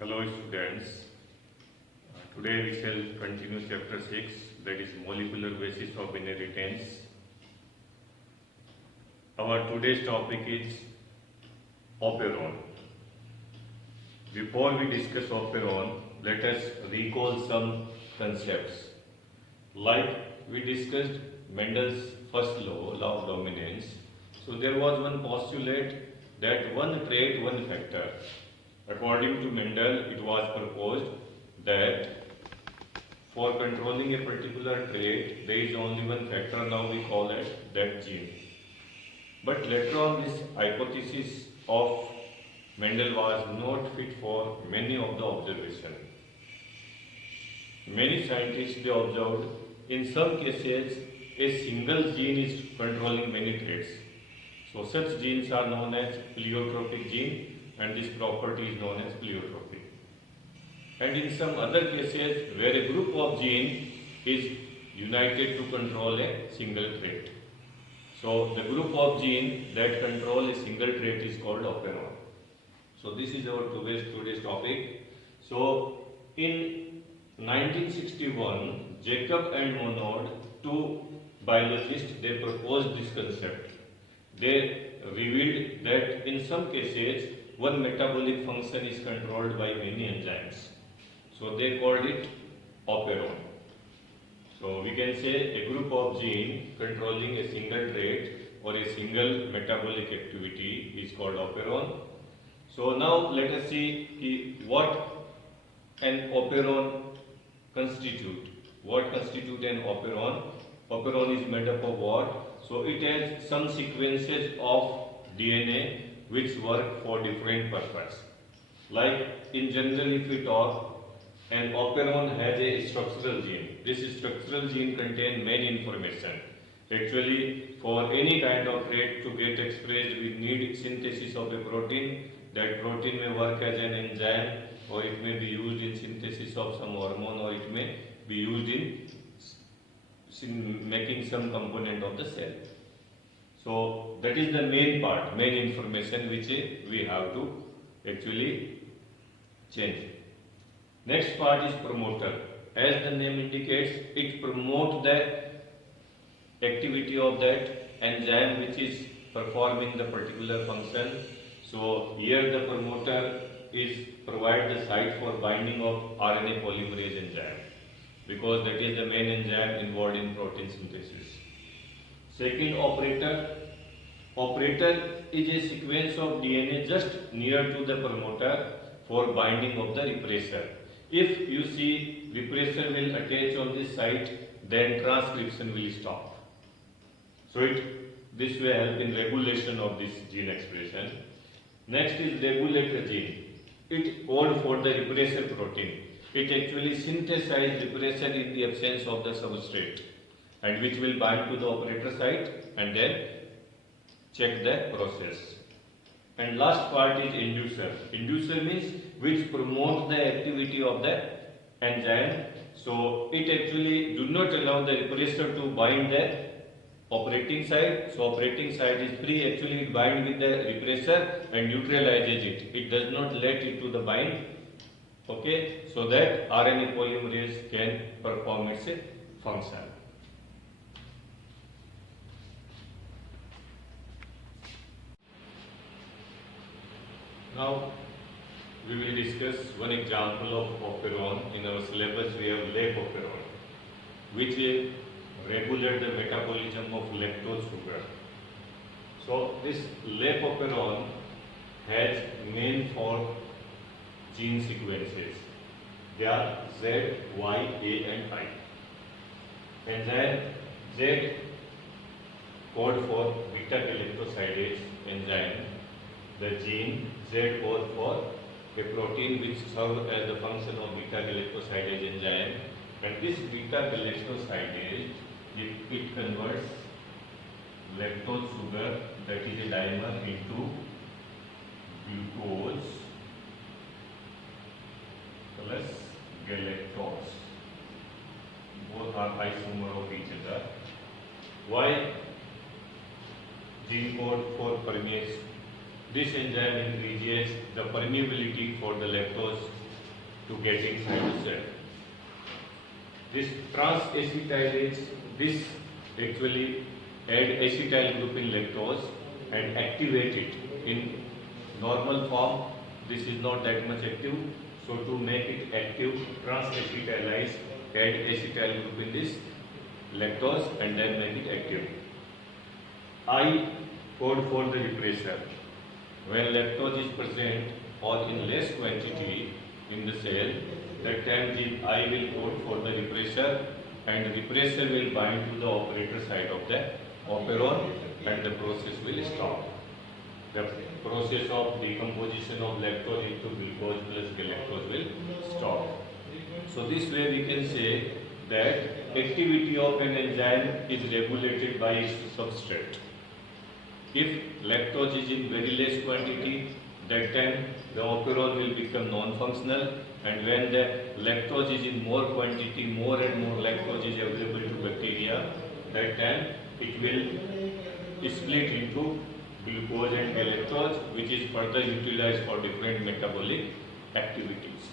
Hello students. Today we shall continue chapter 6, that is molecular basis of inheritance. Our today's topic is operon. Before we discuss operon, let us recall some concepts. Like we discussed Mendel's first law of dominance. So there was one postulate that one trait, one factor. According to Mendel, it was proposed that for controlling a particular trait, there is only one factor, now we call it that gene. But later on, this hypothesis of Mendel was not fit for many of the observations. Many scientists they observed, in some cases, a single gene is controlling many traits. So such genes are known as pleiotropic gene, and this property is known as pleiotropy. And in some other cases where a group of genes is united to control a single trait. So the group of genes that control a single trait is called operon. So this is our today's topic. So in 1961, Jacob and Monod, two biologists, they proposed this concept. They revealed that in some cases one metabolic function is controlled by many enzymes. So they called it operon. So we can say a group of genes controlling a single trait or a single metabolic activity is called operon. So now let us see what an operon constitute. What constitute an operon? Operon is made up of what? So it has some sequences of DNA which work for different purposes. Like in general, if we talk, an operon has a structural gene. This structural gene contains many information. Actually, for any kind of trait to get expressed, we need synthesis of a protein. That protein may work as an enzyme, or it may be used in synthesis of some hormone, or it may be used in making some component of the cell. So that is the main part, main information which we have to actually change. Next part is promoter. As the name indicates, it promotes the activity of that enzyme which is performing the particular function. So here the promoter is provide the site for binding of RNA polymerase enzyme, because that is the main enzyme involved in protein synthesis. Second, operator. Operator is a sequence of DNA just near to the promoter for binding of the repressor. If you see repressor will attach on this site, then transcription will stop. So this will help in regulation of this gene expression. Next is regulator gene. It codes for the repressor protein. It actually synthesizes repressor in the absence of the substrate, and which will bind to the operator site and then check the process. And last part is inducer. Inducer means which promotes the activity of the enzyme. So it actually do not allow the repressor to bind the operating site. So operating site is free, actually it binds with the repressor and neutralizes it. It does not let it to the bind. Okay, so that RNA polymerase can perform its function. Now we will discuss one example of operon. In our syllabus we have LAC operon, which regulates the metabolism of lactose sugar. So this LAC operon has main four gene sequences. They are Z, Y, A and I. And then Z code for beta galactosidase enzyme. The gene Z code for a protein which serves as the function of beta galactosidase enzyme. And this beta galactosidase, it converts lactose sugar, that is a dimer, into glucose plus galactose. Both are isomer of each other. Y gene code for permease. This enzyme increases the permeability for the lactose to get inside the cell. This trans-acetylase, this actually add acetyl group in lactose and activate it. In normal form, this is not that much active. So to make it active, trans-acetylase add acetyl group in this lactose and then make it active. I code for the repressor. When lactose is present or in less quantity in the cell, that time the I will code for the repressor, and repressor will bind to the operator side of the operon and the process will stop. The process of decomposition of lactose into glucose plus galactose will stop. So this way we can say that activity of an enzyme is regulated by its substrate. If lactose is in very less quantity, that time the operon will become non-functional, and when the lactose is in more quantity, more and more lactose is available to bacteria, that time it will split into glucose and galactose, which is further utilized for different metabolic activities.